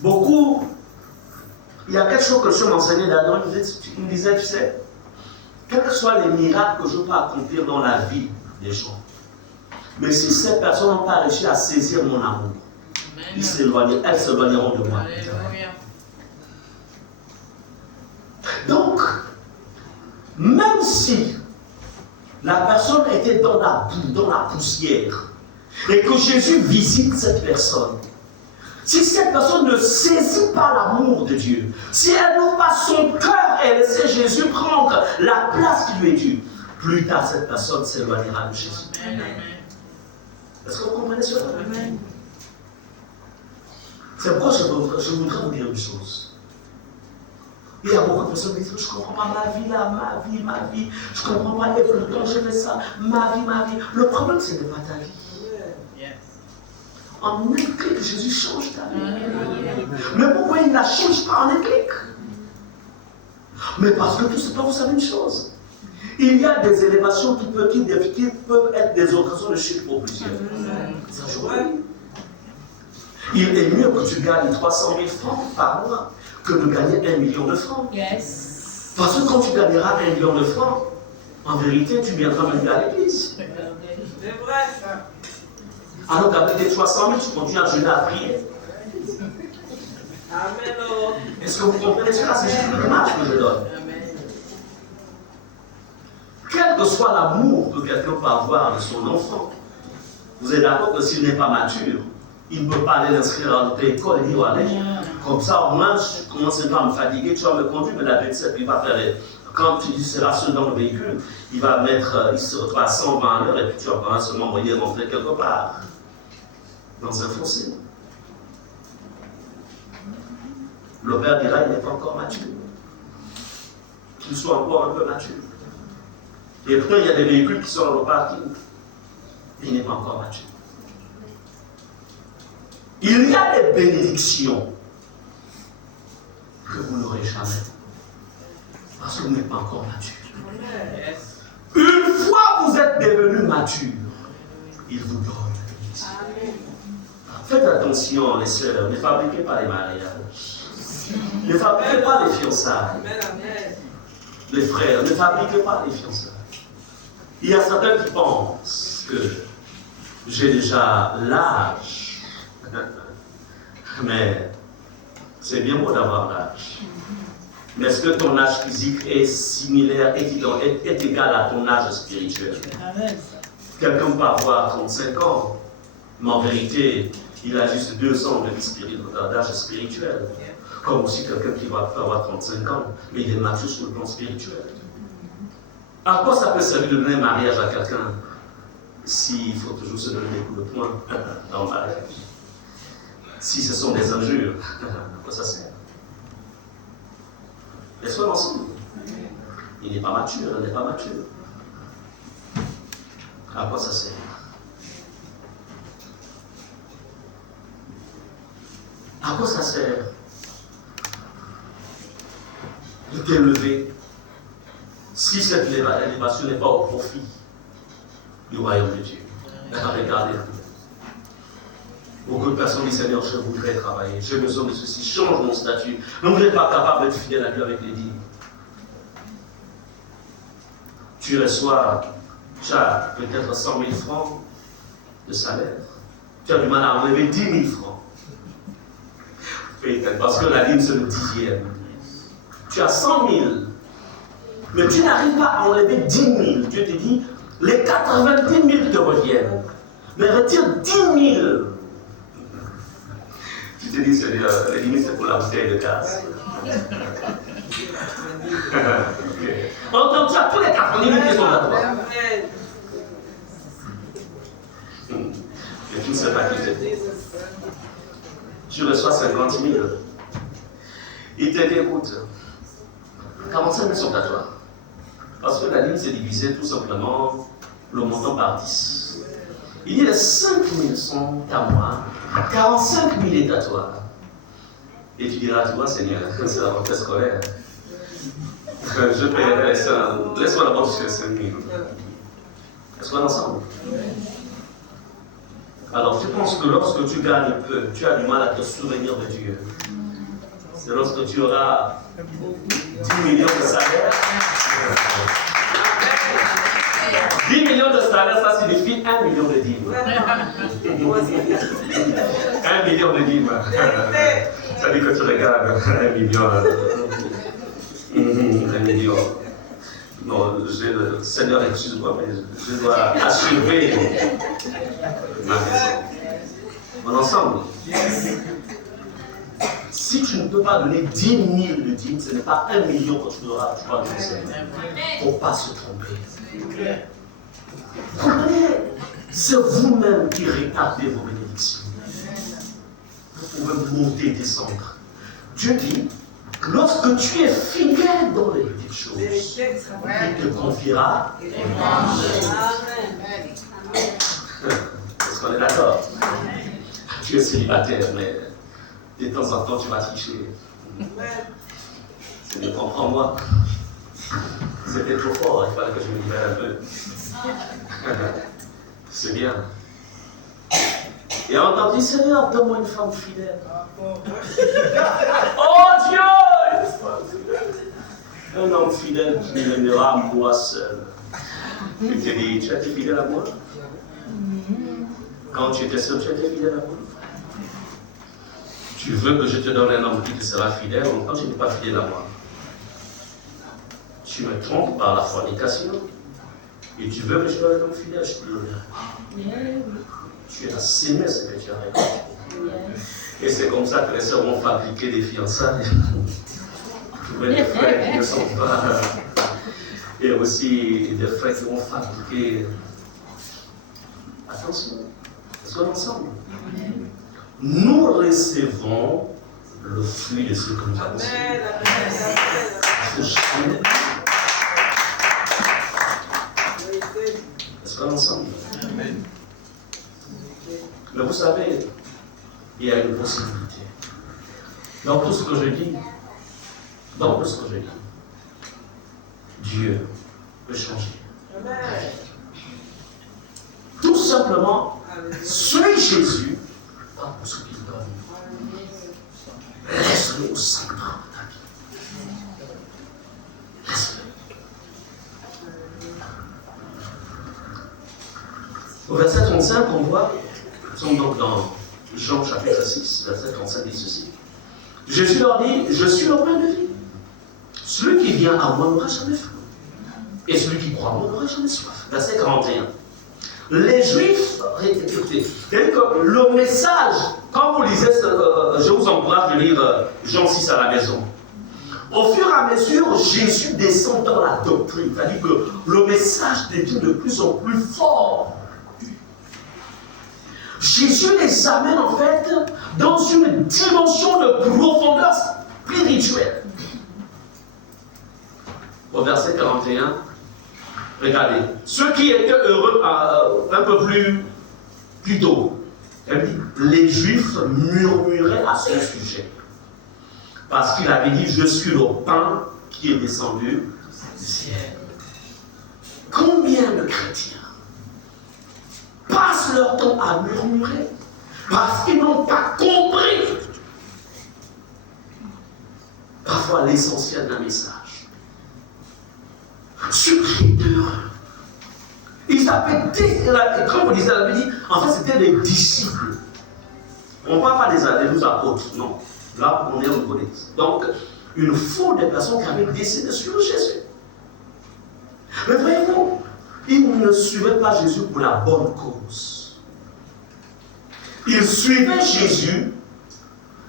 Beaucoup, il y a quelque chose que je m'enseignais là-dedans, il me disait, tu sais, quels que soient les miracles que je peux accomplir dans la vie des gens, mais si ces personnes n'ont pas réussi à saisir mon amour, elles s'éloigneront de moi. Donc, même si la personne était dans la boue, dans la poussière, et que Jésus visite cette personne, si cette personne ne saisit pas l'amour de Dieu, si elle n'ouvre pas son cœur et laisser Jésus prendre la place qui lui est due, plus tard cette personne s'éloignera de Jésus. Est-ce que vous comprenez cela? C'est pourquoi je voudrais vous dire une chose. Il y a beaucoup de personnes qui disent, je ne comprends pas ma vie là, ma vie, je ne comprends pas les temps, je fais ça, ma vie. Le problème, ce n'est pas ta vie. En un clic, Jésus change ta vie. Mais pourquoi il ne la change pas en un clic? Mais parce que tout simplement, vous savez une chose. Il y a des élévations tout petites, qui peuvent être des occasions de chute pour plusieurs. Ça joue. Il est mieux que tu gagnes 300 000 francs par mois que de gagner 1 million de francs. Yes. Parce que quand tu gagneras 1 million de francs, en vérité, tu viendras même plus à l'église. C'est vrai ça. Alors qu'avec tes 300 000, tu continues à jeûner, à prier. Amen. Est-ce que vous comprenez cela? C'est juste une image que je donne. Quel que soit l'amour que quelqu'un peut avoir de son enfant, vous êtes d'accord que s'il n'est pas mature, il ne peut pas aller l'inscrire à notre école ni où aller. Comme ça, au moins, je commence pas à me fatiguer, tu vas me conduire, mais la 27, il va faire les... Quand tu seras seul dans le véhicule, il va mettre, il se retrouve à 120 à l'heure et puis tu vas pas seulement envoyer rentrer quelque part. Dans un fossé. Le père dira, il n'est pas encore mature. Qu'il soit encore un peu mature. Et pourtant, il y a des véhicules qui sont dans le parking. Il n'est pas encore mature. Il y a des bénédictions que vous n'aurez jamais. Parce que vous n'êtes pas encore mature. Une fois que vous êtes devenu mature, il vous donne. Faites attention, les sœurs, ne fabriquez pas les mariages. Ne fabriquez pas les fiançailles. Les frères, ne fabriquez pas les fiançailles. Il y a certains qui pensent que j'ai déjà l'âge. Mais c'est bien beau d'avoir l'âge. Mais est-ce que ton âge physique est similaire, est égal à ton âge spirituel? Quelqu'un peut avoir 35 ans, mais en vérité, il a juste 2 ans d'âge spirituel. Comme aussi quelqu'un qui va avoir 35 ans, mais il est mature sur le plan spirituel. À quoi ça peut servir de donner un mariage à quelqu'un s'il faut toujours se donner des coups de poing dans le mariage? Si ce sont des injures, à quoi ça sert? Laisse-moi ensemble. Il n'est pas mature, elle n'est pas mature. À quoi ça sert? À quoi ça sert de t'élever si cette élévation n'est pas au profit du royaume de Dieu? Regardez. Beaucoup de personnes disent, Seigneur, je voudrais travailler, j'ai besoin de ceci, change mon statut. Mais vous n'êtes pas capable d'être fidèle à Dieu avec les dîmes. Tu reçois, tu as peut-être 100 000 francs de salaire. Tu as du mal à enlever 10 000 francs. Parce que la dîme, c'est le 10e. Tu as 100 000, mais tu n'arrives pas à enlever 10 000. Dieu te dit, les 90 000 te reviennent. Mais retire 10 000. Tu te dis, Seigneur, les 10 000, c'est pour la bouteille de gaz. Okay. Donc, tu as tous les 90 000 qui sont à toi. Mais tu ne sais pas qui c'est. Tu reçois 50 000. Il te dégoûte. 45 000 sont à toi. Parce que la ligne s'est divisée tout simplement le montant par 10. Il dit les 5 000 sont à moi, 45 000 est à toi. Et tu diras, tu vois, Seigneur, c'est la rentrée scolaire. Je paierai ça. Laisse-moi d'abord jusqu'à 5 000. Est-ce qu'on est ensemble? Alors, tu penses que lorsque tu gagnes peu, tu as du mal à te souvenir de Dieu. C'est lorsque tu auras 10 millions de salaire. 10 millions de salaire, ça signifie 1 million de dîmes. 1 million de dîmes. Ça dit que tu regardes 1 million. 1 million. Non, Seigneur, excuse-moi, mais je dois assurer ma maison. Mon ensemble. Si tu ne peux pas donner 10 000 de dîmes, ce n'est pas 1 million que tu dois donner. Il ne faut pas se tromper. C'est vous-même qui rétablit vos bénédictions. Vous pouvez monter et descendre. Dieu dit, lorsque tu es fidèle dans les petites choses, il te confiera. Est-ce qu'on est d'accord? Tu es célibataire, mais de temps en temps tu vas tricher. Je ne comprends moi. C'était trop fort, il fallait que je me libère un peu. C'est bien. Et on t'a dit, Seigneur, donne-moi une femme fidèle. Oh Dieu! Un homme fidèle qui m'aimera moi seul. Je te dis, tu as été fidèle à moi? Quand tu étais seul, tu as été fidèle à moi? Tu veux que je te donne un homme qui te sera fidèle, ou quand tu n'es pas fidèle à moi? Tu me trompes par la fornication. Et tu veux que je te donne un homme fidèle, je peux le dire. Tu as sémé ce que tu as récolté. Et c'est comme ça que les sœurs vont fabriquer des fiançailles. Trouver des frères qui ne sont pas. Et aussi des frères qui vont fabriquer. Attention, soyons ensemble. Nous recevons le fruit de ce que nous avons. Soyons ensemble. Amen. Mais vous savez, il y a une possibilité. Dans tout ce que je dis, Dieu peut changer. Tout simplement, suis Jésus, pas pour ce qu'il donne. Laisse-le au centre de ta vie. Laisse-le. Au verset 35, on voit, nous sommes donc dans Jean chapitre 6, verset 35 dit ceci. Jésus leur dit, je suis le pain de vie. Celui qui vient à moi n'aura jamais faim. Et celui qui croit en moi n'aura jamais soif. Verset 41. Les Juifs, écoutez, le message, quand vous lisez, je vous encourage de lire Jean 6 à la maison. Au fur et à mesure, Jésus descend dans la doctrine. C'est-à-dire que le message devient de plus en plus fort. Jésus les amène en fait dans une dimension de profondeur spirituelle. Au verset 41, regardez, ceux qui étaient heureux un peu plus tôt, les Juifs murmuraient à son sujet. Parce qu'il avait dit, je suis le pain qui est descendu du ciel. Combien de chrétiens passent leur temps à murmurer parce qu'ils n'ont pas compris parfois l'essentiel d'un message. Supérieur. Ils avaient, comme vous disiez, elle avait dit, en fait c'était des disciples. On ne parle pas des 12 apôtres, non. Là, on est au niveau des. Donc, une foule de personnes qui avaient décidé de suivre Jésus. Mais voyez-vous, ils ne suivaient pas Jésus pour la bonne cause. Ils suivaient Jésus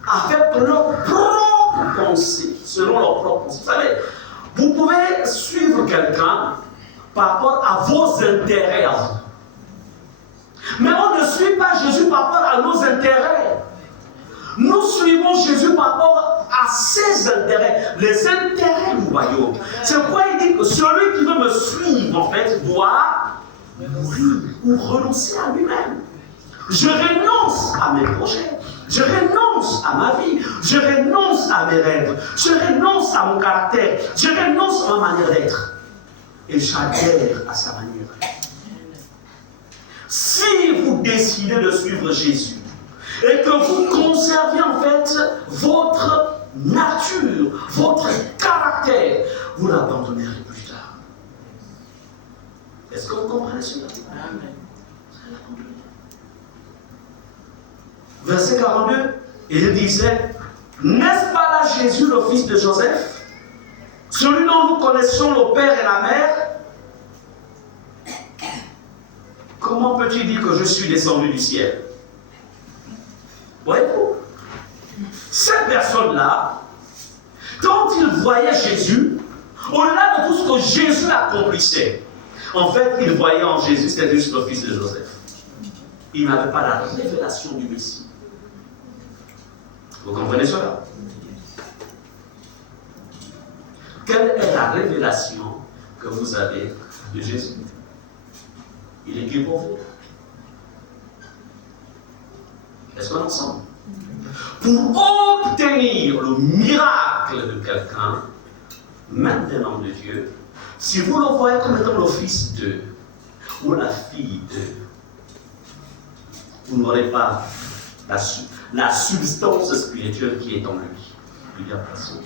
avec leur propre pensée, selon leur propre pensée. Vous savez, vous pouvez suivre quelqu'un par rapport à vos intérêts à vous. Mais on ne suit pas Jésus par rapport à nos intérêts. Nous suivons Jésus par rapport à ses intérêts, les intérêts du royaume. C'est pourquoi il dit que celui qui veut me suivre, en fait, doit mourir ou renoncer à lui-même. Je renonce à mes projets, je renonce à ma vie, je renonce à mes rêves, je renonce à mon caractère, je renonce à ma manière d'être. Et j'adhère à sa manière d'être. Si vous décidez de suivre Jésus, et que vous conservez en fait votre nature, votre caractère, vous l'abandonnerez plus tard. Est-ce que vous comprenez cela? Amen. Verset 42, il disait, n'est-ce pas là Jésus, le fils de Joseph, celui dont nous connaissons le père et la mère? Comment peux-tu dire que je suis descendu du ciel? Voyez-vous, cette personne-là, quand il voyait Jésus, au-delà de tout ce que Jésus accomplissait, en fait, il voyait en Jésus, c'était juste le fils de Joseph. Il n'avait pas la révélation du Messie. Vous comprenez cela? Quelle est la révélation que vous avez de Jésus? Il est Dieu pour vous. Est-ce qu'on est ensemble? Pour obtenir le miracle de quelqu'un, même d'un homme de Dieu, si vous le voyez comme étant le fils d'eux ou la fille d'eux, vous n'aurez pas la substance spirituelle qui est en lui. Il y a personne.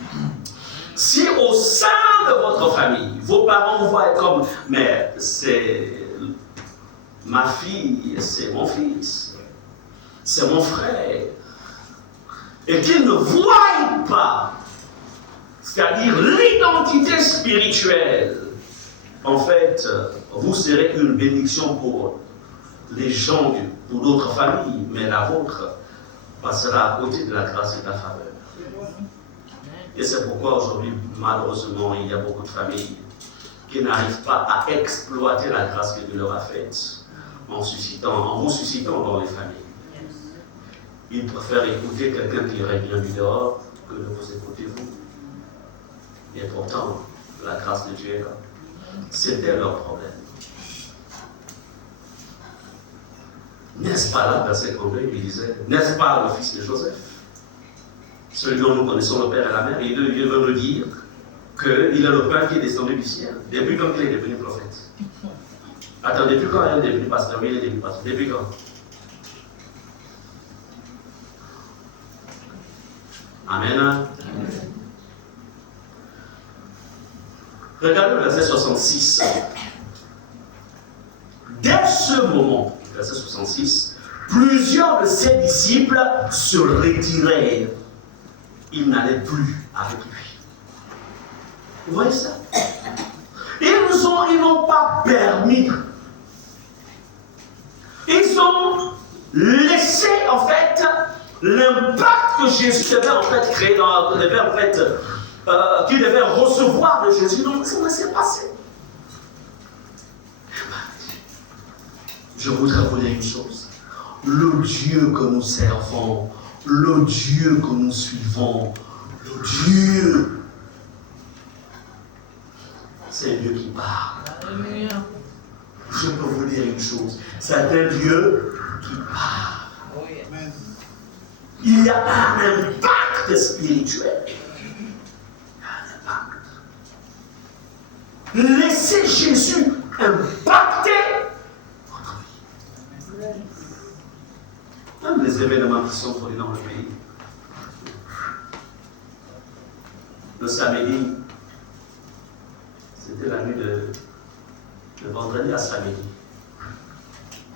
Si au sein de votre famille, vos parents vous voient comme, mais c'est ma fille, c'est mon fils, c'est mon frère, et qu'ils ne voient pas, c'est-à-dire l'identité spirituelle, en fait, vous serez une bénédiction pour les gens, pour d'autres familles, mais la vôtre passera à côté de la grâce et de la faveur. Et c'est pourquoi aujourd'hui, malheureusement, il y a beaucoup de familles qui n'arrivent pas à exploiter la grâce que Dieu leur a faite en vous suscitant dans les familles. Ils préfèrent écouter quelqu'un qui aurait bien vu dehors que de vous écouter vous. Et pourtant, la grâce de Dieu est là. C'était leur problème. N'est-ce pas là, verset 32, il disait, n'est-ce pas le fils de Joseph, celui dont nous connaissons le père et la mère? Il veut nous dire qu'il est le père qui est descendu du ciel, depuis quand il est devenu prophète. Attends, depuis quand il est devenu pasteur? Oui, il est devenu pasteur. Depuis quand? Amen. Amen. Regardez le verset 66. Dès ce moment, verset 66, plusieurs de ses disciples se retirèrent. Ils n'allaient plus avec lui. Vous voyez ça? Ils n'ont pas permis. Ils ont laissé, en fait, l'impact que Jésus devait, en fait, créer, qu'il devait recevoir de Jésus. Donc, ça s'est passé. Je voudrais vous dire une chose. Le Dieu que nous servons, le Dieu que nous suivons, le Dieu, c'est Dieu qui parle. Je peux vous dire une chose. C'est un Dieu qui parle. Il y a un impact spirituel. Laissez Jésus impacter votre vie. Même les événements qui sont produits dans le pays. Le samedi, c'était la nuit de vendredi à samedi.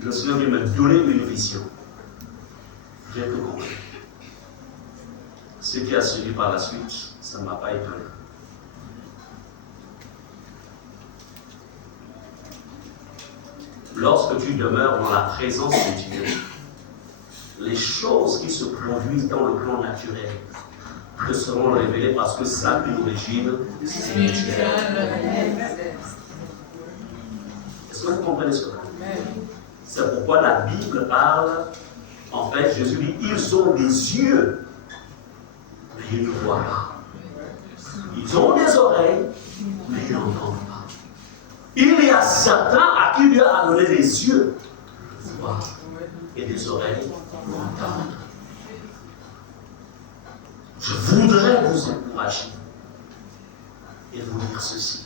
Le Seigneur m'a donné une vision. J'ai tout compris. Ce qui a suivi par la suite, ça ne m'a pas étonné. Lorsque tu demeures dans la présence de Dieu, les choses qui se produisent dans le plan naturel te seront révélées parce que ça a une origine spirituelle. Est-ce que vous comprenez cela? C'est pourquoi la Bible parle, en fait, Jésus dit, ils ont des yeux, mais ils ne voient pas. Ils ont des oreilles, mais ils n'entendent pas. Il y a certains à qui Dieu a donné des yeux pour voir et des oreilles pour entendre. Je voudrais vous encourager et vous dire ceci.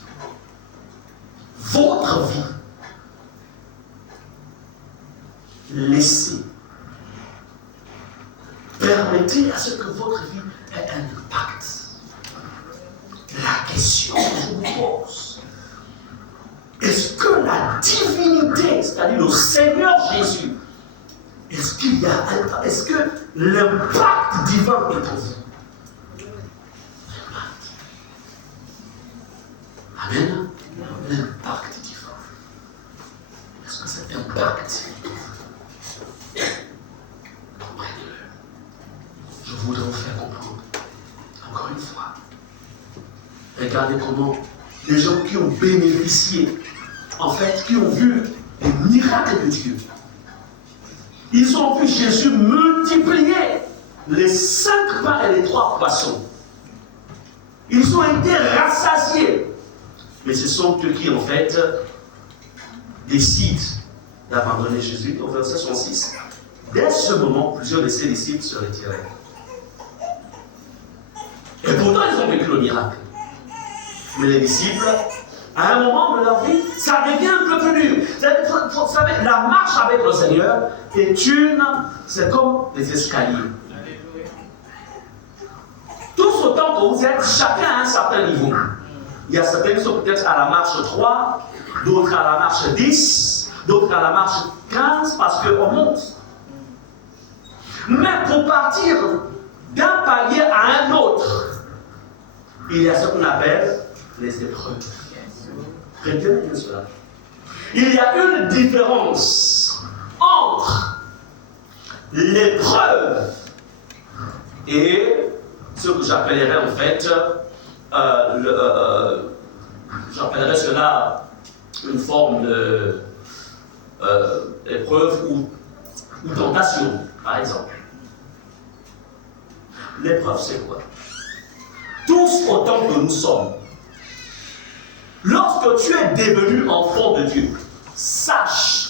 Votre vie, permettez à ce que votre vie ait un impact est-ce que l'impact divin est en vous? Amen. L'impact divin. Est-ce que cet impact est en vous? Comprenez-le. Je voudrais vous faire comprendre. Encore une fois. Regardez comment les gens qui ont bénéficié, en fait, qui ont vu les miracles de Dieu, ils ont vu Jésus multiplier les 5 pains et les 3 poissons. Ils ont été rassasiés. Mais ce sont eux qui, en fait, décident d'abandonner Jésus. Au verset 106, dès ce moment, plusieurs de ses disciples se retirèrent. Et pourtant, ils ont vécu le miracle. Mais les disciples, à un moment de leur vie, ça devient un peu plus dur. Vous savez, la marche avec le Seigneur c'est comme les escaliers. Tous autant que vous êtes, chacun à un certain niveau. Il y a certains qui sont peut-être à la marche 3, d'autres à la marche 10, d'autres à la marche 15, parce qu'on monte. Mais pour partir d'un palier à un autre, il y a ce qu'on appelle les épreuves. Retenez bien cela. Il y a une différence entre l'épreuve et ce que j'appellerais en fait, j'appellerais cela une forme d'épreuve ou tentation, par exemple. L'épreuve, c'est quoi? Tous autant que nous sommes, lorsque tu es devenu enfant de Dieu, sache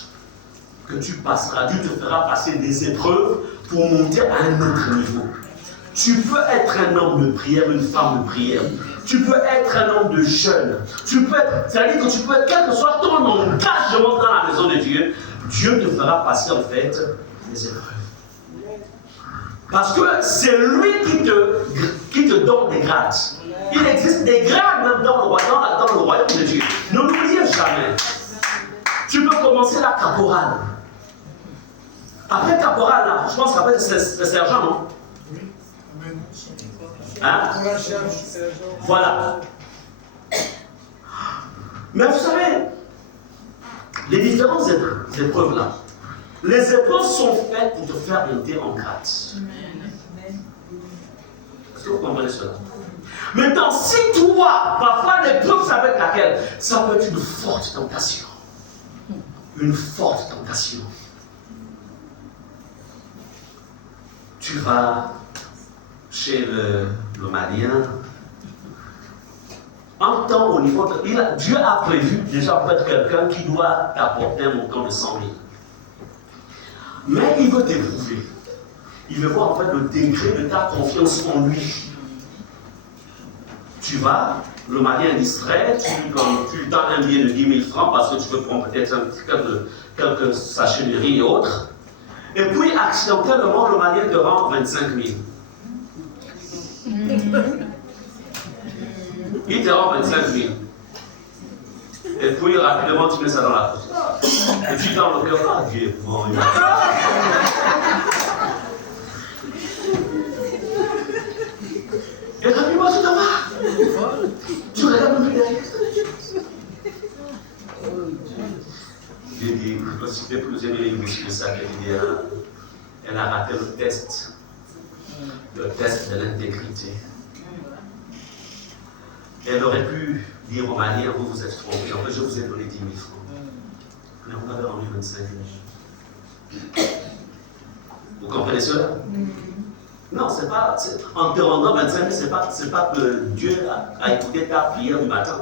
que tu passeras, Dieu te fera passer des épreuves pour monter à un autre niveau. Tu peux être un homme de prière, une femme de prière. Tu peux être un homme de jeûne. C'est-à-dire que tu peux être, quel que soit ton engagement dans la maison de Dieu, Dieu te fera passer en fait des épreuves. Parce que c'est lui qui te donne des grades. Il existe des grades même dans le royaume de Dieu. Ne l'oubliez jamais. Tu peux commencer la caporale. Après caporal, là, je pense qu'après c'est sergent, non? Hein? Voilà. Mais vous savez, les différentes épreuves là, les épreuves sont faites pour te faire monter en grade. Est-ce que vous comprenez cela? Maintenant, si toi, parfois l'épreuve, ça peut être laquelle? Ça peut être une forte tentation. Une forte tentation. Tu vas chez le Malien. En temps, au niveau de... Dieu a prévu déjà peut-être quelqu'un qui doit t'apporter un montant de 100 000. Mais il veut t'éprouver. Il veut voir en fait le degré de ta confiance en lui. Tu vas, le Malien est distrait, tu donnes un billet de 10 000 francs parce que tu veux prendre peut-être quelques sachets de riz et autres. Et puis, accidentellement, le Malien te rend 25 000. Il te rend 25 000. Et puis, rapidement, tu mets ça dans la poche. Et puis, dans le cœur, ah Dieu, bon, il et rapidement, tu t'en vas. Tu regardes le plus derrière. J'ai dit, je dois citer plusieurs linguistes que ça, elle a raté le test de l'intégrité. Elle aurait pu dire aux Maliens, vous êtes trompés, en fait je vous ai donné 10 000 francs. Mais on avait rendu 25 000. Vous comprenez cela? Non, c'est pas, en te rendant 25 000, c'est pas que Dieu a écouté ta prière du matin.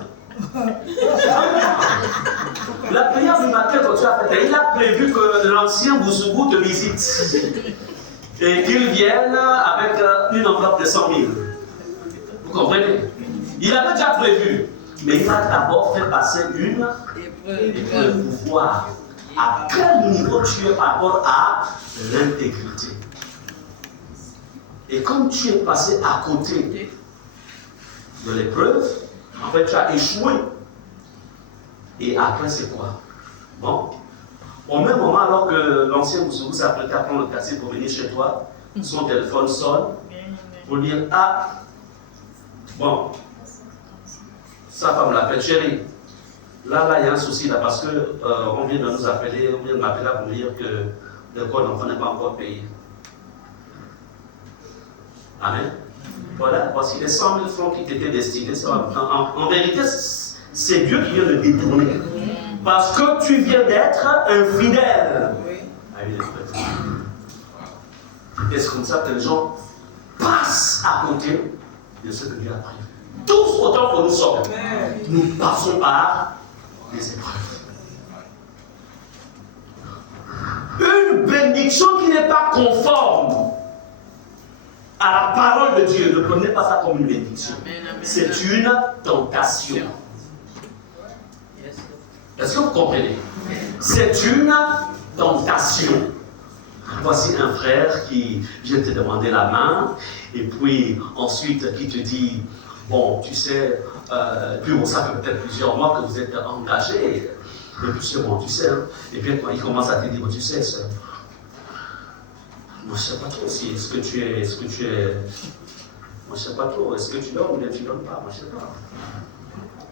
La prière du matin, quand tu as fait, il a prévu que l'ancien Boussougou te visite et qu'il vienne avec une enveloppe de 100 000. Vous comprenez? Il avait déjà prévu, mais il a d'abord fait passer une épreuve pour voir à quel niveau tu es par rapport à l'intégrité. Et comme tu es passé à côté de l'épreuve, en fait, tu as échoué. Et après, c'est quoi? Bon, Au même moment, alors que l'ancien vous s'apprêtait à prendre le taxi pour venir chez toi, son téléphone sonne pour dire ah, bon, sa femme l'appelle chérie. Là, il y a un souci là parce que on vient de nous appeler, on vient de m'appeler pour me dire que le corps d'enfant n'est pas encore payé. Amen. Voilà, voici les 100 000 francs qui t'étaient destinés. En vérité, c'est Dieu qui vient de détourner. Parce que tu viens d'être infidèle. Et c'est comme ça que les gens passent à côté de ce que Dieu a prévu. Tous autant que nous sommes, nous passons par les épreuves. Une bénédiction qui n'est pas conforme à la parole de Dieu, ne prenez pas ça comme une bénédiction. C'est une tentation. Est-ce que vous comprenez? C'est une tentation. Voici un frère qui vient te demander la main, et puis ensuite qui te dit, bon, tu sais, puis on sait que peut-être plusieurs mois que vous êtes engagés, et puis c'est bon, tu sais, hein. Et puis quand il commence à te dire, tu sais, c'est... Moi, je ne sais pas trop si, est-ce que tu es... Moi, je ne sais pas trop, est-ce que tu donnes ou bien tu ne donnes pas, moi, je ne sais pas.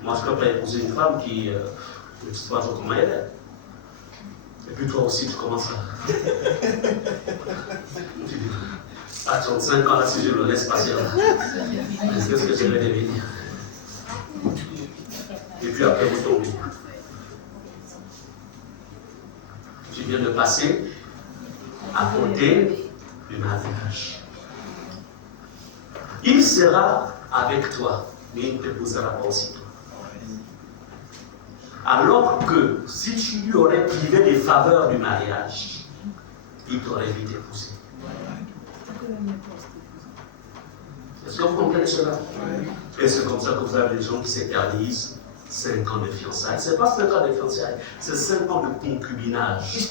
Moi, je ne peux pas épouser une femme qui... je ne sais pas trop comment elle est. Et puis toi aussi, tu commences à... Tu dis, à 35 ans, là, si je le laisse passer, est-ce que je vais devenir? Et puis après, vous tombez. Tu viens de passer à côté du mariage. Il sera avec toi, mais il ne t'épousera pas aussitôt. Alors que si tu lui aurais privé des faveurs du mariage, il t'aurait vite épousé. Est-ce que vous comprenez cela? Et c'est comme ça que vous avez des gens qui s'éternisent 5 ans de fiançailles. Ce n'est pas 5 ans de fiançailles, c'est 5 ans de concubinage.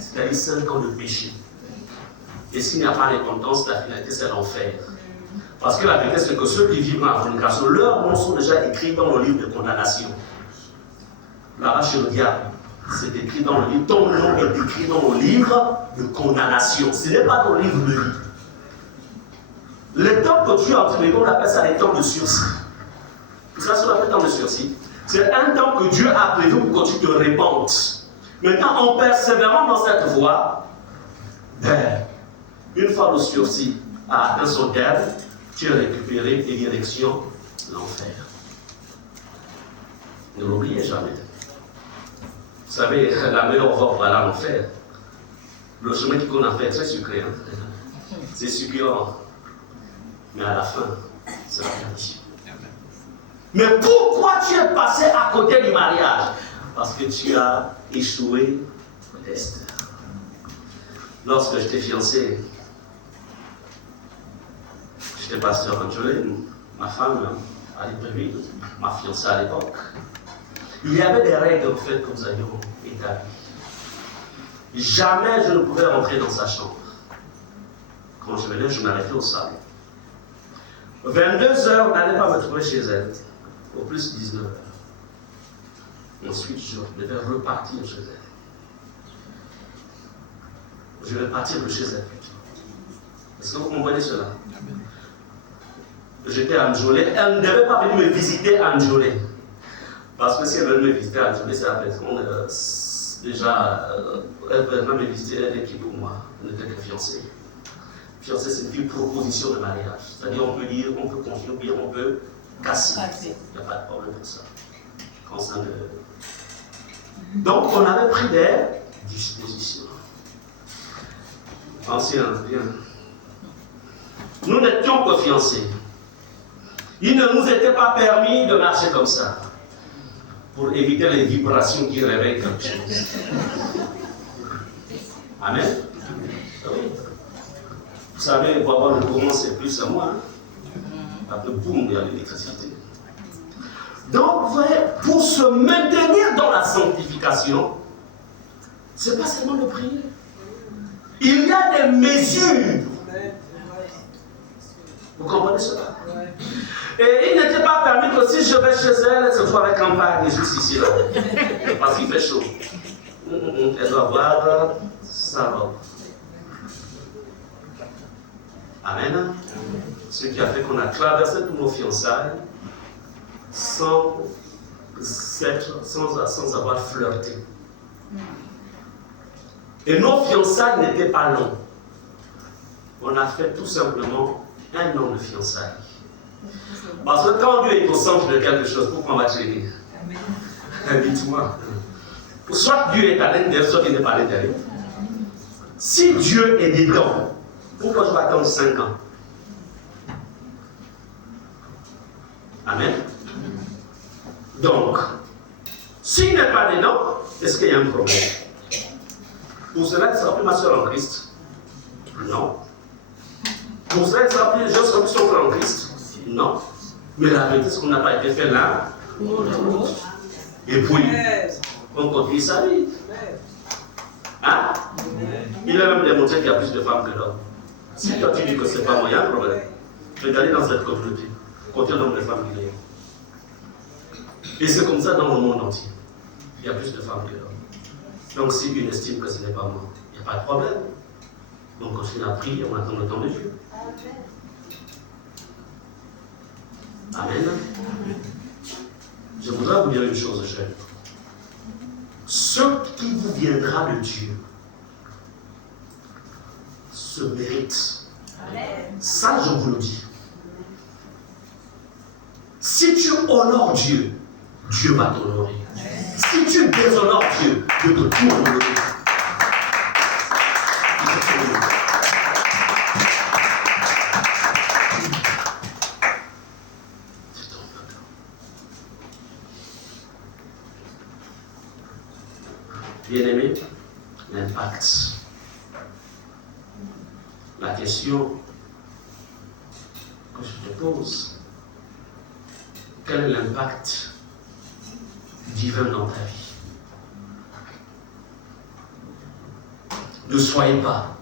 C'est-à-dire 5 ans de péché. Et s'il n'y a pas repentance, la finalité c'est l'enfer. Parce que la vérité c'est que ceux qui vivent dans la fornication, leurs noms sont déjà écrits dans le livre de condamnation. Là-bas chez le diable, c'est écrit dans le livre, ton nom est écrit dans le livre de condamnation. Ce n'est pas dans le livre de vie. Les temps que tu es entre les deux, on appelle ça les temps de sursis. Ça, c'est le temps de sursis. C'est un temps que Dieu a prévu pour que tu te répandes. Maintenant, en persévérant dans cette voie, une fois le sursis a atteint son terme, tu es récupéré et direction l'enfer. Ne l'oubliez jamais. Vous savez, la meilleure voie pour aller à l'enfer, le chemin qui qu'on a fait est très sucré. Hein? C'est succulent. Mais à la fin, c'est la perdition. Mais pourquoi tu es passé à côté du mariage? Parce que tu as échoué au test. Lorsque j'étais fiancé, j'étais pasteur Angeline, ma femme a prévu ma fiancée à l'époque. Il y avait des règles en fait que nous avions établies. Jamais je ne pouvais rentrer dans sa chambre. Quand je venais, je m'arrêtais au salon. 22h, on n'allait pas me trouver chez elle. Au plus 19h. Ensuite, je devais repartir chez elle. Je vais partir de chez elle. Est-ce que vous comprenez cela? J'étais à Njolé. Elle ne devait pas venir me visiter à Njolé. Parce que si elle venait me visiter à Njolé, c'est la personne. Déjà, elle venait me visiter, elle est qui pour moi? Elle n'était que fiancée. Fiancée, c'est une proposition de mariage. C'est-à-dire, on peut dire, on peut confier, on peut casser. Il n'y a pas de problème pour ça. Donc, on avait pris des dispositions. Ancien, bien. Nous n'étions que fiancés. Il ne nous était pas permis de marcher comme ça. Pour éviter les vibrations qui réveillent quelque chose. Amen. Oui. Vous savez, pour avoir le courant, c'est plus à moi. Après, boum, il y a l'électricité. Donc, vous voyez, pour se maintenir dans la sanctification, ce n'est pas seulement de prier. Il y a des mesures. Vous comprenez cela? Et il n'était pas permis que si je vais chez elle, elle se trouve avec un bac juste ici, là. Parce qu'il fait chaud. Elle doit voir sa robe. Amen. Ce qui a fait qu'on a traversé tous nos fiançailles sans avoir flirté. Et nos fiançailles n'étaient pas longues. On a fait tout simplement un an de fiançailles. Parce que quand Dieu est au centre de quelque chose, pourquoi on va te dire? Dites-moi. Soit Dieu est à l'intérieur, soit il n'est pas à l'intérieur. Si Dieu est dedans, pourquoi je vais attendre 5 ans? Amen. Donc, s'il n'est pas dedans, est-ce qu'il y a un problème? Pour cela, il sera plus ma soeur en Christ? Non. Pour cela, il sera plus, je serai plus son frère en Christ? Non. Mais la vérité, c'est qu'on n'a pas été fait là. Et puis, on continue sa vie. Hein? Il a même démontré qu'il y a plus de femmes que d'hommes. Si toi tu dis que ce n'est pas moi, il y a un problème. Regardez dans cette communauté. Combien d'hommes et de femmes il y a. Et c'est comme ça dans le monde entier. Il y a plus de femmes que d'hommes. Donc si une estime que ce n'est pas moi, il n'y a pas de problème. On continue à prier, on attend le temps de Dieu. Amen. Je voudrais vous dire une chose, jeunes. Ce qui vous viendra de Dieu se mérite. Ça, je vous le dis. Si tu honores Dieu, Dieu va t'honorer. Si tu déshonores Dieu, Dieu te honorer. Bien-aimé, l'impact. La question que je te pose, quel est l'impact divin dans ta vie? Ne soyez pas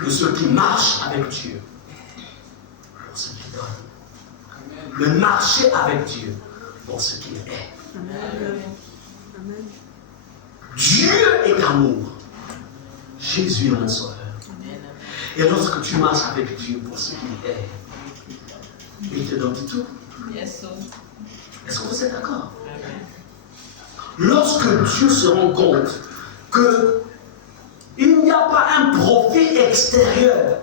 de ceux qui marchent avec Dieu pour ce qu'il donne. Mais marchez avec Dieu pour ce qu'il est. Amen. Dieu est amour. Jésus est mon sauveur. Et lorsque tu marches avec Dieu pour ce qu'il est, il te donne tout. Est-ce que vous êtes d'accord? Lorsque Dieu se rend compte qu'il n'y a pas un profit extérieur,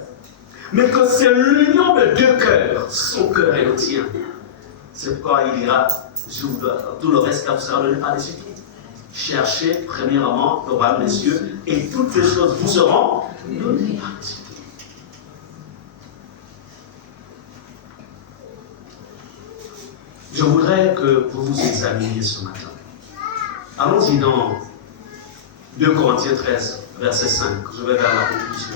mais que c'est l'union de deux cœurs, son cœur et le tien, c'est pourquoi il dira, tout le reste vous sera donné par les supplices. Cherchez premièrement le royaume des cieux et toutes les choses vous seront données par les supplices. Je voudrais que vous vous examiniez ce matin. Allons-y dans 2 Corinthiens 13, verset 5. Je vais vers la conclusion.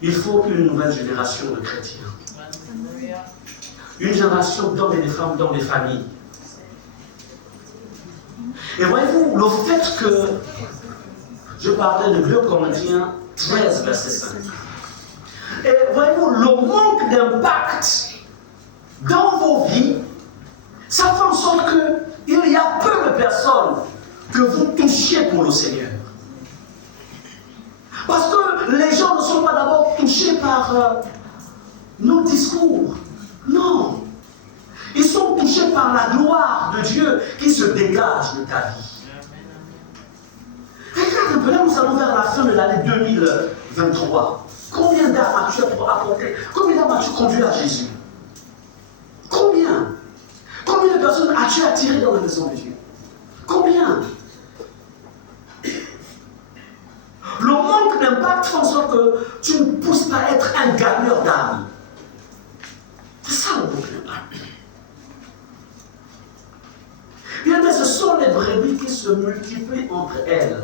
Il faut une nouvelle génération de chrétiens. Une génération d'hommes et de femmes dans les familles. Et voyez-vous, le fait que je parlais de 2 Corinthiens 13, verset 5. Et voyez-vous, le manque d'impact dans vos vies, ça fait en sorte qu'il y a peu de personnes que vous touchiez pour le Seigneur. Parce que les gens ne sont pas d'abord touchés par nos discours. Non. Ils sont touchés par la gloire de Dieu qui se dégage de ta vie. Regarde un peu, là nous allons vers la fin de l'année 2023. Combien d'âmes as-tu apporté? Combien d'âmes as-tu conduit à Jésus? Combien? Combien de personnes as-tu attirées dans la maison de Dieu? Combien? Le manque d'impact fait en sorte que tu ne pousses pas à être un gagneur d'âme. C'est ça le manque d'impact. Bien, mais ce sont les brebis qui se multiplient entre elles.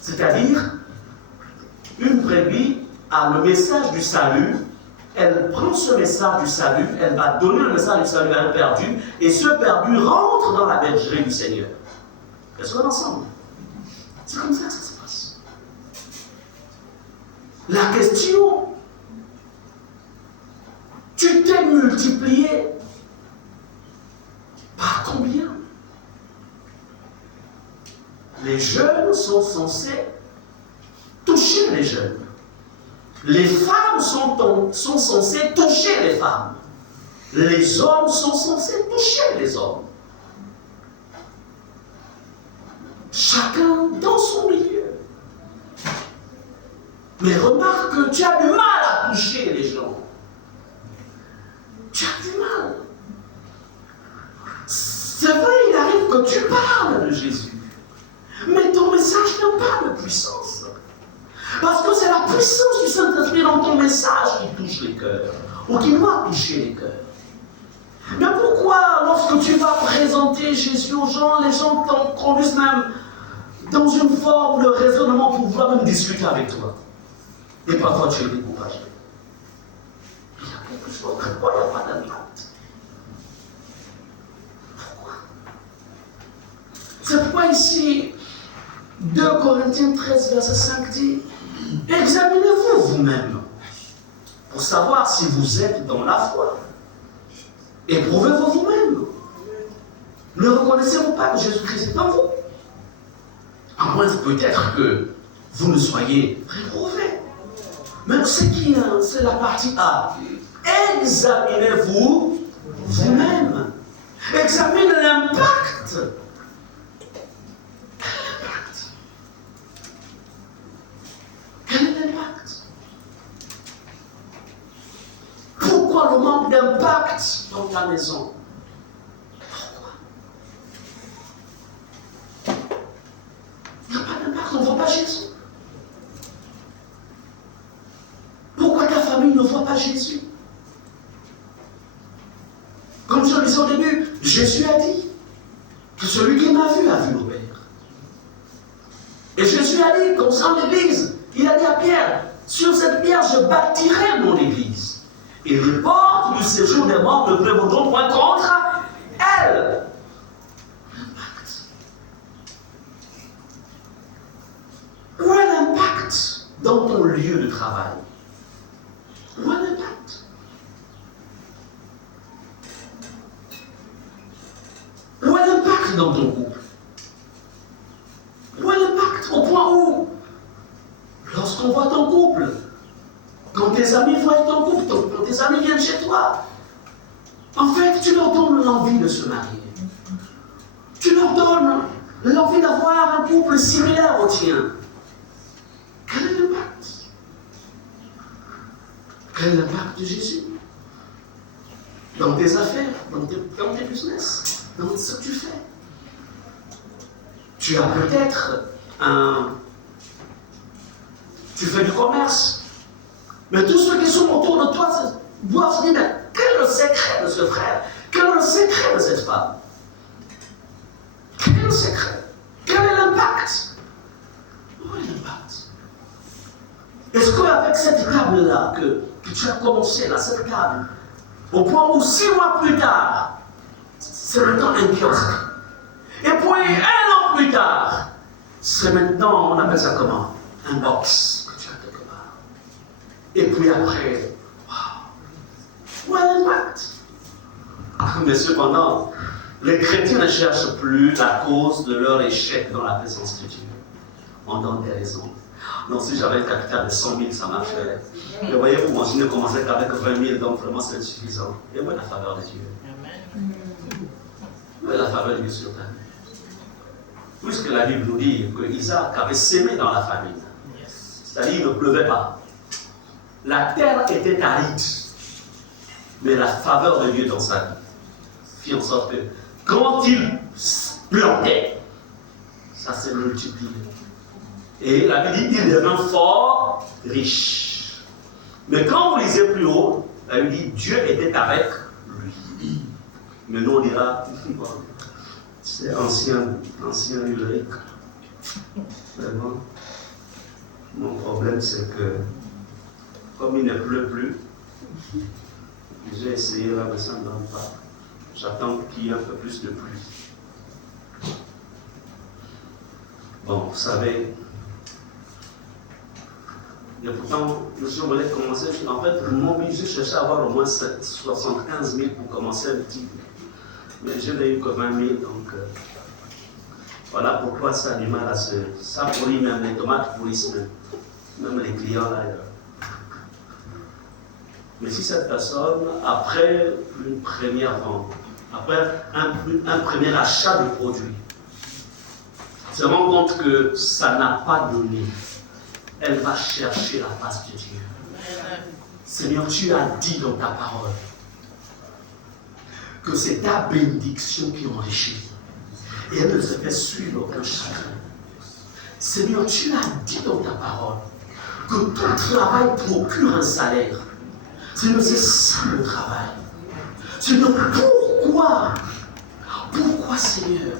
C'est-à-dire, une brebis a le message du salut. Elle prend ce message du salut, elle va donner le message du salut à un perdu, et ce perdu rentre dans la bergerie du Seigneur. Est-ce qu'on est ensemble? C'est comme ça que ça se passe. La question, tu t'es multiplié par ton jeunes sont censés toucher les jeunes. Les femmes sont censées toucher les femmes. Les hommes sont censés toucher les hommes. Chacun dans son milieu. Mais remarque que tu as du mal à toucher les gens. Tu as du mal. C'est vrai, il arrive que tu parles de Jésus. Mais ton message n'a pas de puissance. Parce que c'est la puissance du Saint-Esprit dans ton message qui touche les cœurs. Ou qui doit toucher les cœurs. Mais pourquoi, lorsque tu vas présenter Jésus aux gens, les gens t'en conduisent même dans une forme de raisonnement pour pouvoir même discuter avec toi? Et parfois tu es découragé. Il y a quelque chose, pourquoi il n'y a pas d'impact? Pourquoi? C'est pourquoi ici, 2 Corinthiens 13, verset 5 dit, examinez-vous vous-même pour savoir si vous êtes dans la foi. Éprouvez-vous vous-même. Ne reconnaissez-vous pas que Jésus-Christ est en vous? À moins peut-être que vous ne soyez réprouvés. Mais c'est la partie A. Examinez-vous vous-même. Examinez l'impact. Quel est l'impact? Pourquoi le manque d'impact dans ta maison? Pourquoi? Il n'y a pas d'impact, on ne voit pas Jésus. Pourquoi ta famille ne voit pas Jésus? Comme je le disais au début, Jésus a dit que celui qui m'a vu a vu le Père. Et Jésus a dit, concernant l'Église, il a dit à Pierre, sur cette pierre, je bâtirai mon Église. Et les portes du séjour des morts ne prévaudront point contre elle. L'impact. Où est l'impact dans ton lieu de travail? Où est l'impact? Où est l'impact dans ton couple? Où est l'impact au point où, lorsqu'on voit ton couple, quand tes amis voient ton couple, quand tes amis viennent chez toi, en fait, tu leur donnes l'envie de se marier. Tu leur donnes l'envie d'avoir un couple similaire au tien. Quel est l'impact? Quel est l'impact de Jésus? Dans tes affaires, dans tes business, dans ce que tu fais. Tu as peut-être tu fais du commerce. Mais tous ceux qui sont autour de toi doivent se dire, mais quel est le secret de ce frère? Quel est le secret de cette femme? Quel est le secret? Quel est l'impact? Où est l'impact? Est-ce qu'avec cette table-là que tu as commencé, là, cette table, au point où 6 mois plus tard, c'est maintenant un kiosque. Et puis 1 an plus tard, c'est maintenant, on appelle ça comment? Un box que tu as quelque part. Et puis après, waouh! Où est l'impact? Mais cependant, les chrétiens ne cherchent plus la cause de leur échec dans la présence de Dieu. On donne des raisons. Non, si j'avais un capital de 100 000, ça marcherait. Mais voyez-vous, moi, je ne commençais qu'avec 20 000, donc vraiment c'est insuffisant. Et moi, la faveur de Dieu. Où est la faveur de Dieu sur terre? Puisque la Bible nous dit que Isaac avait sémé dans la famine. C'est-à-dire qu'il ne pleuvait pas. La terre était aride. Mais la faveur de Dieu dans sa vie fit en sorte que quand il plantait, ça s'est multiplié. Et la Bible dit qu'il devint fort riche. Mais quand vous lisez plus haut, la Bible dit Dieu était avec lui. Mais nous on dira, c'est ancien lyrique. Vraiment. Mon problème c'est que comme il ne pleut plus, j'ai essayé là, mais ça ne donne pas. J'attends qu'il y ait un peu plus de pluie. Bon, vous savez, et pourtant, M. Mollet commençait, en fait, m'obliger, je cherchais à avoir au moins 75 000 pour commencer un petit. Mais je n'ai eu que 20 000, donc Voilà pourquoi ça a du mal à se... Ça pourrit même, les tomates pourrissent même les clients là. Mais si cette personne, après une première vente, après un premier achat de produit, se rend compte que ça n'a pas donné, elle va chercher la face de Dieu. Seigneur, tu as dit dans ta parole que c'est ta bénédiction qui enrichit. Et elle ne se fait suivre aucun chagrin. Seigneur, tu as dit dans ta parole que tout travail procure un salaire. Seigneur, c'est ça le travail. Seigneur, pourquoi, Seigneur,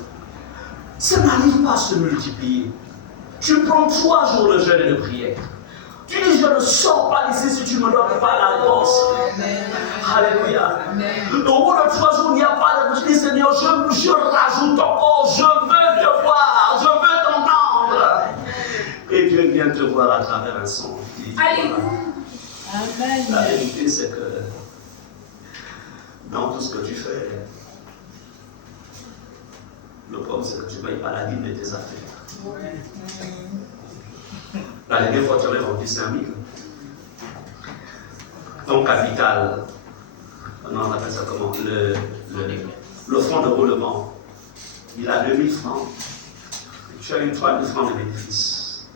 ça n'arrive pas à se multiplier? Tu prends 3 jours de jeûne et de prière. Tu dis, je ne sors pas d'ici si tu ne me donnes pas la réponse. Alléluia. Au bout de 3 jours, il n'y a pas de... Tu dis, Seigneur, je rajoute encore, je veux te voir, je veux t'entendre. Et Dieu vient te voir à travers un son. Alléluia. Amen. La vérité, c'est que dans tout ce que tu fais, le problème, c'est que tu ne payes pas la dîme de tes affaires. La dernière fois, tu avais vendu 5 000. Ton capital, non, on appelle ça comment? Le fonds de roulement, il a 2 000 francs. Tu as eu 3 000 francs de bénéfices.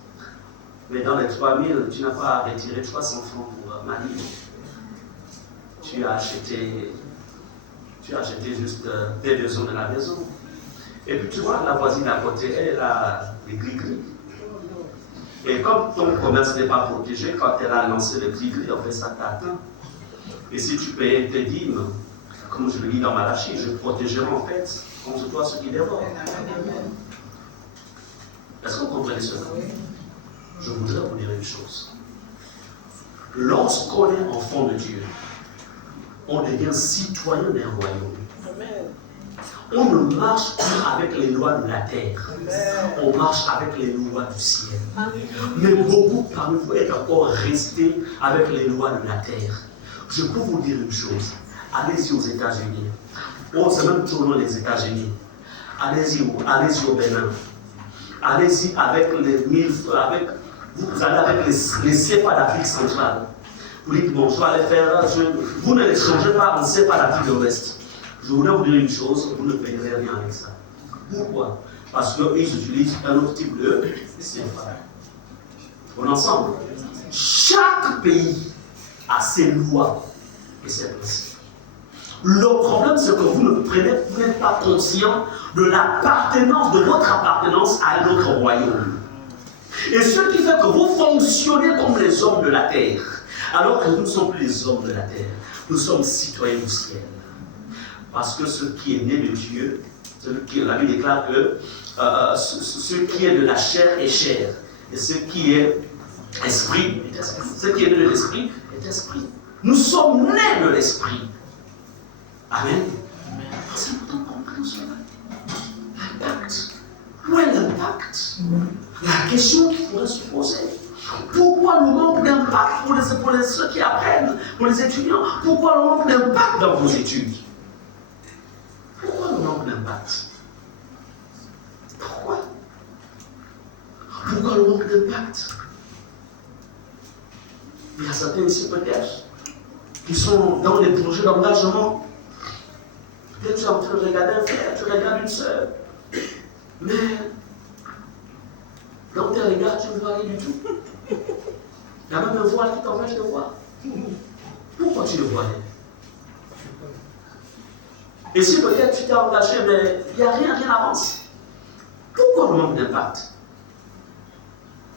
Mais dans les 3 000, tu n'as pas retiré 300 francs pour Mali. Tu as acheté juste des besoins de la maison. Et puis tu vois, la voisine à côté, elle a les gris-gris. Et comme ton commerce n'est pas protégé, quand elle a lancé le gris-gris, en fait, ça t'atteint. Et si tu payais tes dîmes, comme je le dis dans Malachie, je protégerai en fait contre toi ceux qui dévorent. Est-ce que vous comprenez cela? Je voudrais vous dire une chose. Lorsqu'on est enfant de Dieu, on devient citoyen d'un royaume. On ne marche plus avec les lois de la terre. On marche avec les lois du ciel. Mais beaucoup parmi vous êtes encore restés avec les lois de la terre. Je peux vous dire une chose. Allez-y aux États-Unis. Oh, c'est même toujours les États-Unis. Allez-y au Bénin. Allez-y avec les 1000. Vous allez avec les CEPA d'Afrique centrale. Vous dites, bon, je vais aller faire. Vous ne les changez pas en CEPA d'Afrique de l'Ouest. Je voudrais vous dire une chose, vous ne payerez rien avec ça. Pourquoi? Parce qu'ils utilisent un autre type de CFA. On est ensemble. Chaque pays a ses lois et ses principes. Le problème, c'est que vous n'êtes pas conscient de l'appartenance, de votre appartenance à notre royaume. Et ce qui fait que vous fonctionnez comme les hommes de la terre, alors que nous ne sommes plus les hommes de la terre. Nous sommes citoyens du ciel. Parce que ce qui est né de Dieu, la Bible déclare que ce qui est de la chair est chair. Et ce qui est esprit est esprit. Ce qui est né de l'esprit est esprit. Nous sommes nés de l'esprit. Amen. C'est important de comprendre cela. L'impact. Où est l'impact? La question qu'il faudrait se poser. Pourquoi le manque d'impact pour ceux qui apprennent, pour les étudiants? Pourquoi le manque d'impact dans vos études? Pourquoi le manque d'impact? Pourquoi le manque d'impact? Il y a certains ici peut-être qui sont dans des projets d'engagement. Peut-être tu es en train de regarder un frère, tu regardes une soeur. Mais dans tes regards, tu ne vois rien du tout. Il y a même un voile qui t'empêche de voir. Pourquoi tu le vois? Et si peut-être tu t'es engagé, mais il n'y a rien n'avance. Pourquoi le manque d'impact?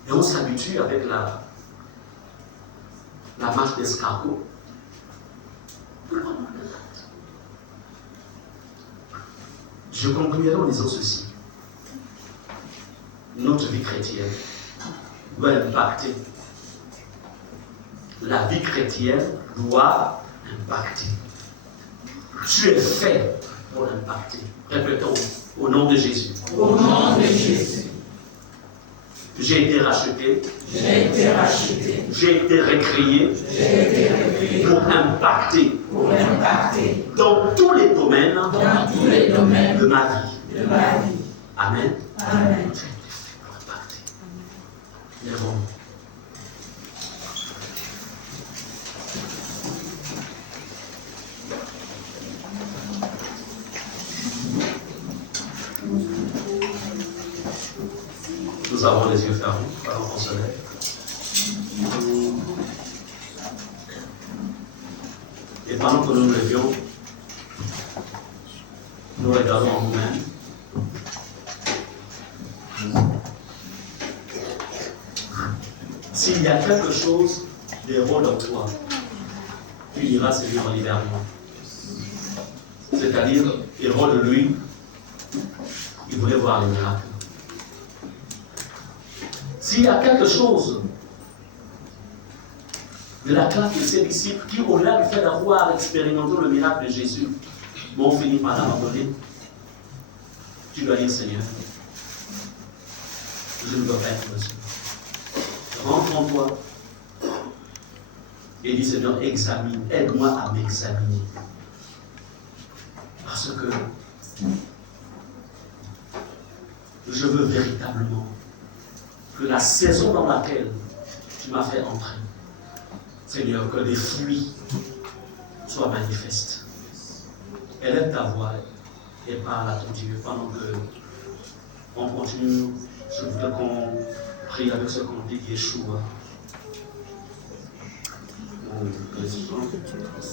Et on s'habitue avec la marche d'escargot. Pourquoi le manque d'impact? Je conclurai en disant ceci. Notre vie chrétienne doit impacter. La vie chrétienne doit impacter. Tu es fait pour l'impacter. Répétons, au nom de Jésus. Au nom de Jésus. J'ai été racheté. J'ai été racheté. J'ai été recréé. J'ai été recréé. Pour impacter. Pour impacter. Dans tous les domaines. Dans tous les domaines. De ma vie. De ma vie. Amen. Amen. Lèvons-nous. Nous avons les yeux fermés, alors on se lève. Et pendant que nous nous levions, nous regardons en nous-mêmes. S'il y a quelque chose d'héros en toi, tu diras Seigneur, libère-moi. C'est-à-dire, héros de lui, il voulait voir les miracles. S'il y a quelque chose de la classe de ses disciples qui, au-delà du fait d'avoir expérimenté le miracle de Jésus, vont finir par l'abandonner, tu dois dire Seigneur, je ne veux pas être le seul. Rentre en toi et dis Seigneur, examine, aide-moi à m'examiner. Parce que je veux véritablement que la saison dans laquelle tu m'as fait entrer, Seigneur, que les fruits soient manifestes. Élève ta voix et parle à ton Dieu pendant que on continue. Je voudrais qu'on prie avec ce qu'on dit Yeshua.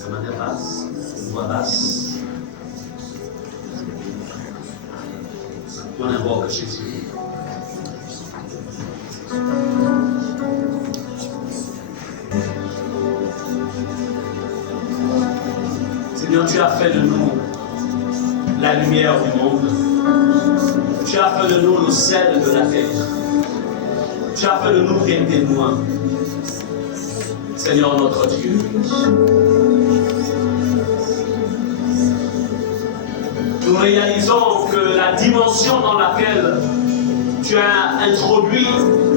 De manière basse, une voix basse. On invoque Jésus. Seigneur, tu as fait de nous la lumière du monde. Tu as fait de nous le sel de la terre. Tu as fait de nous des témoins. Seigneur notre Dieu. Nous réalisons que la dimension dans laquelle tu as introduit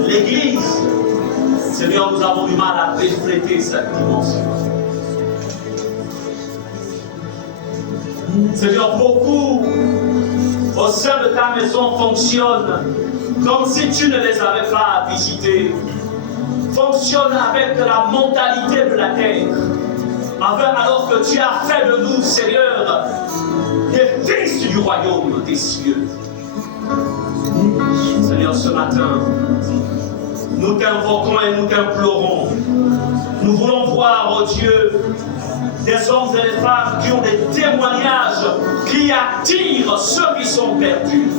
l'Église, Seigneur, nous avons du mal à refléter cette dimension. Seigneur, beaucoup au sein de ta maison fonctionnent comme si tu ne les avais pas visités. Fonctionnent avec la mentalité de la terre. Alors que tu as fait de nous, Seigneur, des fils du royaume des cieux. Seigneur, ce matin, nous t'invoquons et nous t'implorons. Nous voulons voir, oh Dieu, des hommes et des femmes qui ont des témoignages qui attirent ceux qui sont perdus.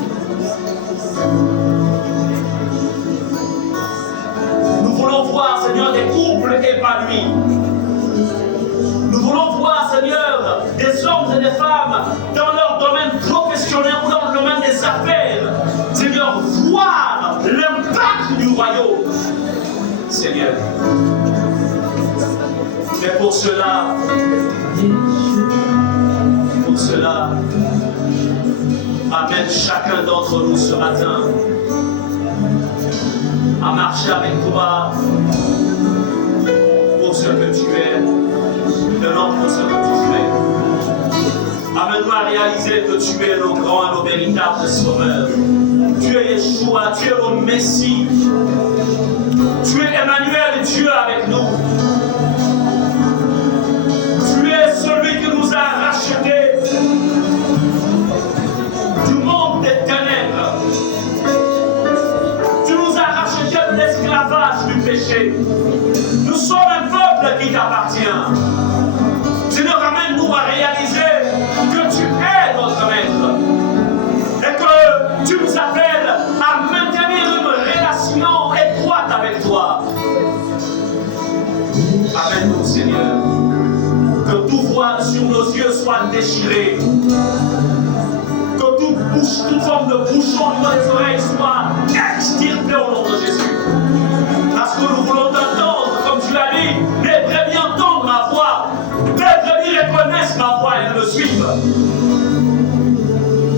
Nous voulons voir, Seigneur, des couples épanouis. Nous voulons voir, Seigneur, des hommes et des femmes dans leur domaine professionnel ou dans le domaine des affaires. Seigneur, voir l'impact du royaume. Seigneur. Mais pour cela, amène chacun d'entre nous ce matin à marcher avec toi pour ce que tu es, de l'homme pour ce que tu fais. Amène-nous à réaliser que tu es le grand et le véritable Sauveur. Tu es Yeshua, tu es le Messie. Tu es Emmanuel, Dieu avec nous. Tu es celui qui nous a rachetés du monde des ténèbres. Tu nous as rachetés de l'esclavage du péché. Nous sommes un peuple qui t'appartient. Seigneur, ramène-nous à réaliser que tu es notre maître et que tu nous appelles à maintenir une relation étroite avec toi. Amène-nous, Seigneur, que tout voile sur nos yeux soit déchiré, que toute forme de bouchon de nos oreilles soit extirpée au nom de Jésus. Parce que nous voulons t'entendre, comme tu l'as dit, les brebis entendent ma voix, les brebis reconnaissent ma voix et me suivent.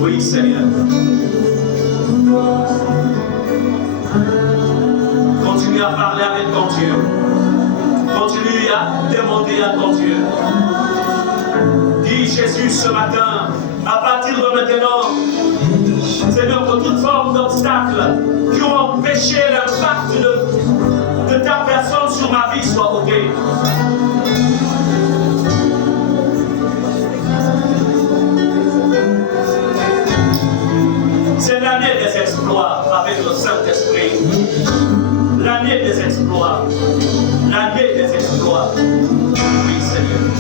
Oui, Seigneur. Continue à parler avec ton Dieu. Continue à demander à ton Dieu. Dis Jésus ce matin, à partir de maintenant, Seigneur, que toute forme d'obstacle obstacles qui ont empêché l'impact de ta personne sur ma vie soit ôté. C'est l'année des exploits avec le Saint-Esprit. L'année des exploits. L'année des exploits. Oui, Seigneur.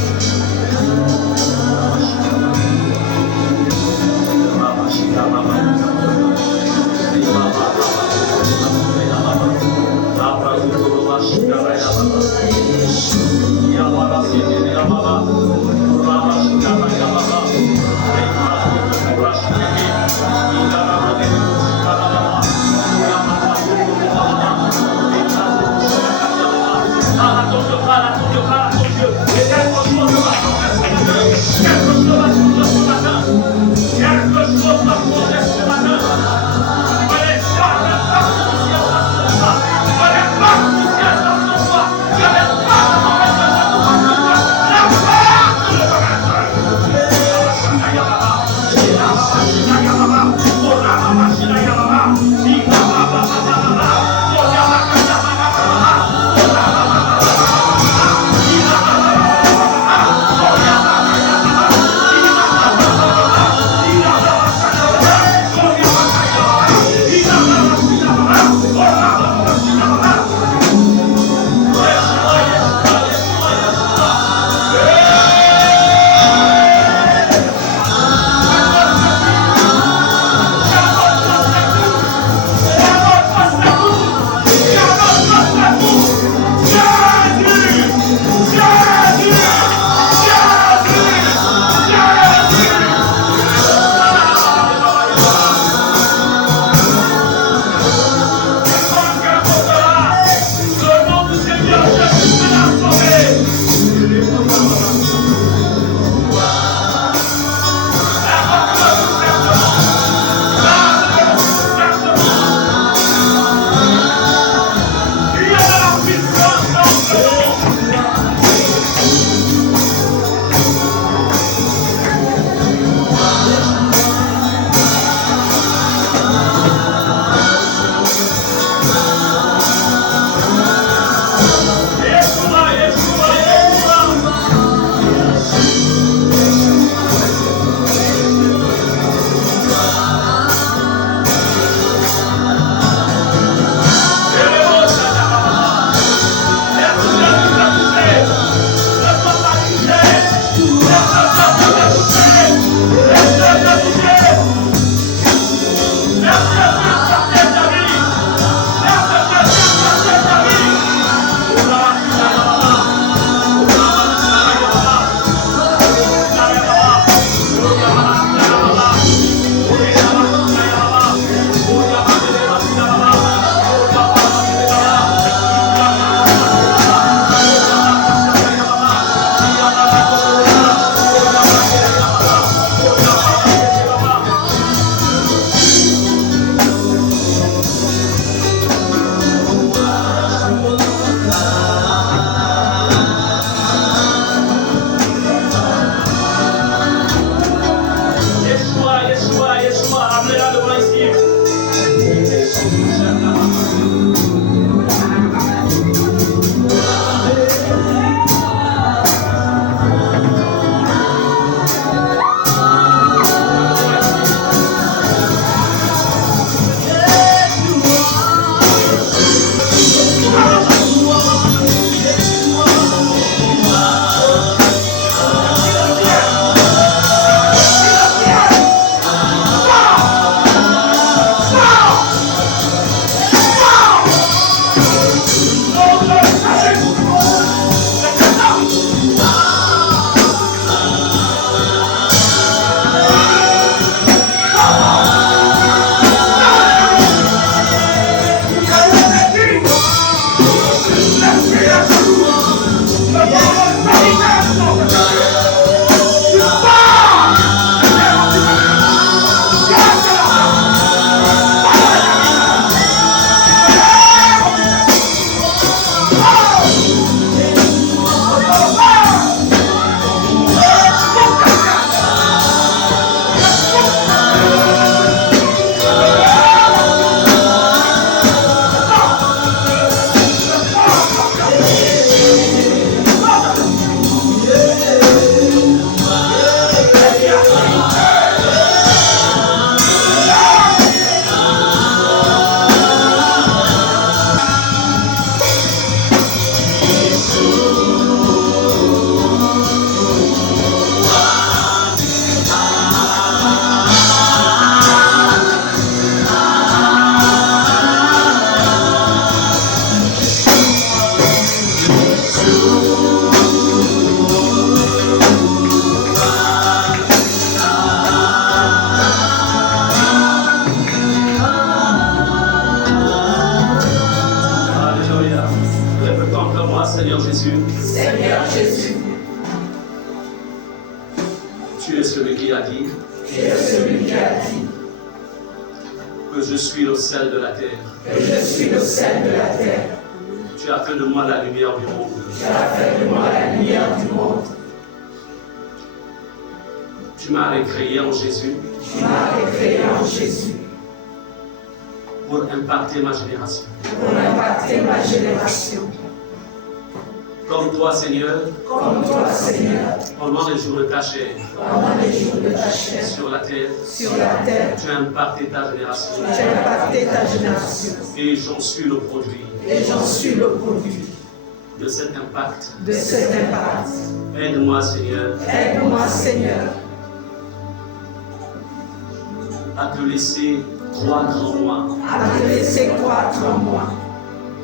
Tu es celui qui a dit Tu es celui qui a dit que je suis le sel de la terre. que je suis le sel de la terre. Tu as fait de moi la lumière du monde. Tu as fait de moi la lumière du monde. Tu m'as recréé en Jésus Tu m'as recréé en Jésus pour impacter ma génération. pour impacter ma génération. Comme toi, Seigneur, Comme toi, Seigneur, pendant les jours de ta chair pendant les jours de ta chair sur la terre, sur la terre, tu as impacté ta génération. tu as impacté ta génération. Et j'en suis le produit Et j'en suis le produit de cet impact. de cet impact. Aide-moi, Seigneur, Aide-moi, Seigneur, à te laisser croître en moi. à te laisser croître en moi.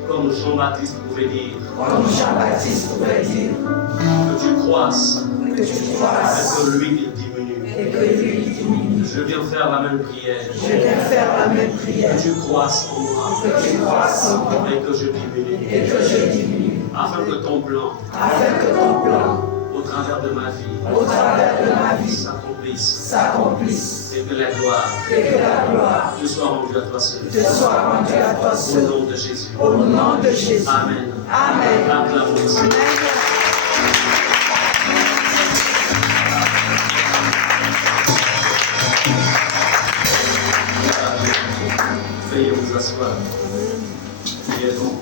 Comme Jean-Baptiste pouvait dire, Comme Jean-Baptiste pouvait dire, que tu croisses que tu et croisses que lui il diminue. et que lui diminue. Je viens faire la même prière. Je viens faire la même prière. Que tu croisses en moi Que tu croisses en moi et que je diminue. et que je diminue. Afin que ton plan, Afin que ton plan, au travers de ma vie, au travers de ma vie, s'accomplisse. s'accomplisse. Et que la gloire Et que la gloire te soit rendue à toi seul. te soit rendue à toi Au seul. nom de Jésus. Au nom de Jésus. Amen. Amen. Acclamons le Seigneur. Veuillez vous asseoir. Priez donc.